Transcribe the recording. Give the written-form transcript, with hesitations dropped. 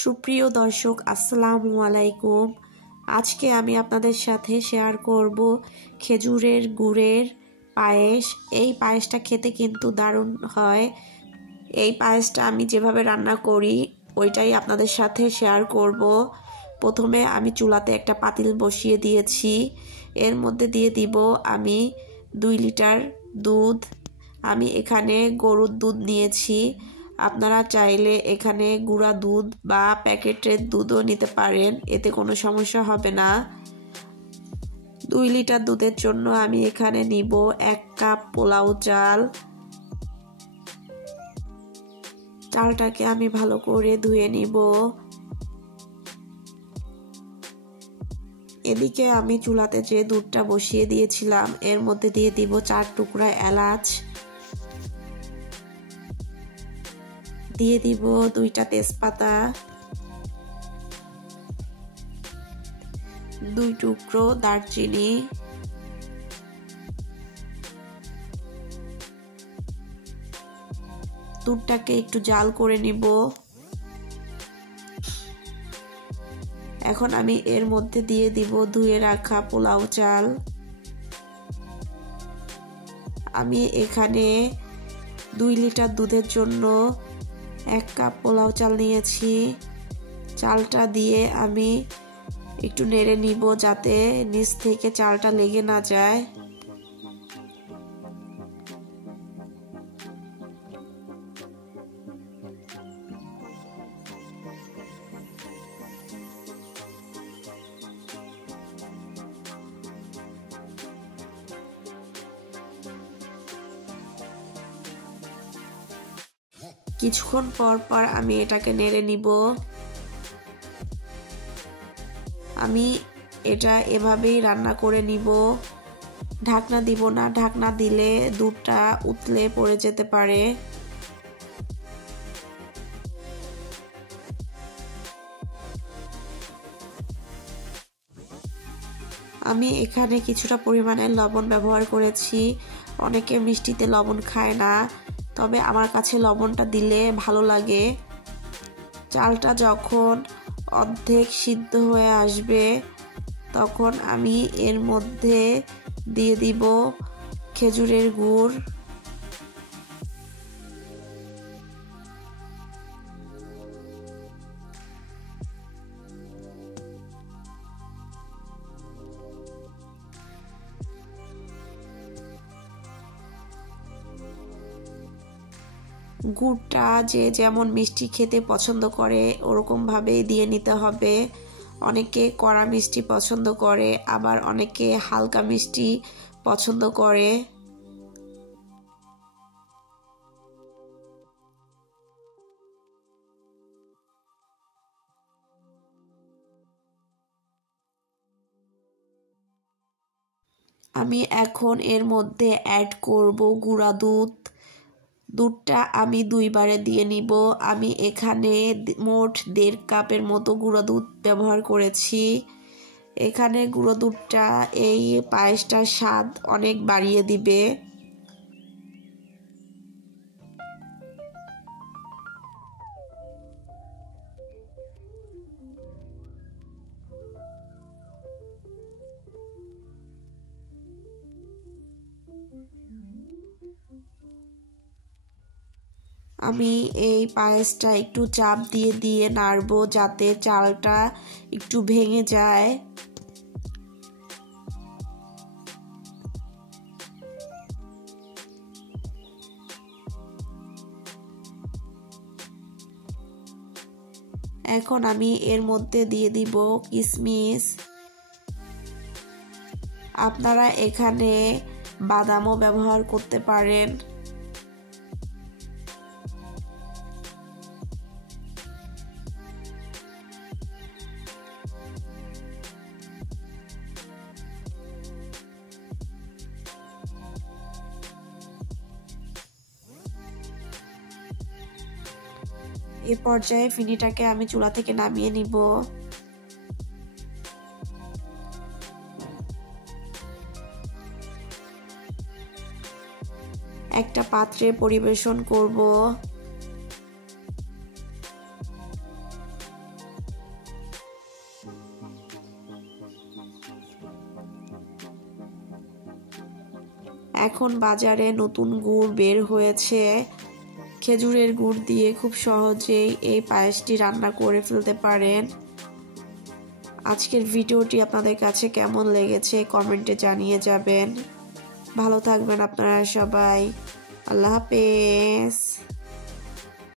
সুপ্রিয় দর্শক আসসালামু আলাইকুম। আজকে আমি আপনাদের সাথে শেয়ার করব খেজুরের গুড়ের পায়েস। এই পায়েসটা খেতে কিন্তু দারুণ হয়। এই পায়েসটা আমি যেভাবে রান্না করি ওইটাই আপনাদের সাথে শেয়ার করব। প্রথমে আমি চুলাতে একটা পাতিল বসিয়ে দিয়েছি। এর মধ্যে দিয়ে দিব আমি 2 লিটার দুধ। আমি এখানে গরুর দুধ নিয়েছি। আপনারা চাইলে এখানে গুঁড়া দুধ বা প্যাকেটের দুধও নিতে পারেন, এতে কোনো সমস্যা হবে না। 2 লিটার দুধের জন্য আমি এখানে নিব 1 কাপ পোলাও চাল। চালটাকে আমি ভালো করে ধুয়ে নিব। এদিকে আমি চুলাতে যে দুধটা বসিয়ে দিয়েছিলাম এর মধ্যে দিয়ে দিব 4 টুকরা এলাচ, দিয়ে দিব 2টা তেজপাতা, 2 টুকরো দারচিনি, দুধটাকে একটু জাল করে নিব। এখন আমি এর মধ্যে দিয়ে দিব ধুয়ে রাখা পোলাও চাল। আমি এখানে 2 লিটার দুধের জন্য 1 কাপ পোলাও চাল নিয়েছি। চালটা দিয়ে আমি একটু নেড়ে নিব যাতে নিচ থেকে চালটা লেগে না যায়। কিছুক্ষণ পর পর আমি এটাকে নেড়ে নিব। আমি এটা এভাবেই রান্না করে নিব, ঢাকনা দিব না, ঢাকনা দিলে দুধটা উতলে পড়ে যেতে পারে। আমি এখানে কিছুটা পরিমাণে লবণ ব্যবহার করেছি। অনেকে মিষ্টিতে লবণ খায় না, তবে আমার কাছে লবণটা দিলে ভালো লাগে। চালটা যখন অর্ধেক সিদ্ধ হয়ে আসবে তখন আমি এর মধ্যে দিয়ে দিব খেজুরের গুড়। গুড়টা যে যেমন মিষ্টি খেতে পছন্দ করে ওরকম ভাবেই দিয়ে নিতে হবে। অনেকে কড়া মিষ্টি পছন্দ করে, আবার অনেকে হালকা মিষ্টি পছন্দ করে। আমি এখন এর মধ্যে অ্যাড করব গুঁড়া দুধ। দুধটা আমি 2 বারে দিয়ে নিব। আমি এখানে মোট 1.5 কাপের মতো গুঁড়ো দুধ ব্যবহার করেছি। এখানে গুঁড়ো দুধটা এই পায়েসটার স্বাদ অনেক বাড়িয়ে দিবে। আমি এই পায়েসটা একটু চাপ দিয়ে দিয়ে নাড়বো যাতে চালটা একটু ভেঙে যায়। এখন আমি এর মধ্যে দিয়ে দিব কিশমিশ। আপনারা এখানে বাদামও ব্যবহার করতে পারেন। এ পর্যায়ে ফিনিটাকে আমি চুলা থেকে নামিয়ে নিব। একটা পাত্রে পরিবেশন করব। এখন বাজারে নতুন গুড় বের হয়েছে, খেজুরের গুড় দিয়ে খুব সহজেই এই পায়েসটি রান্না করে ফেলতে পারেন। আজকের ভিডিওটি আপনাদের কাছে কেমন লেগেছে কমেন্টে জানিয়ে যাবেন। ভালো থাকবেন আপনারা সবাই। আল্লাহ হাফেজ।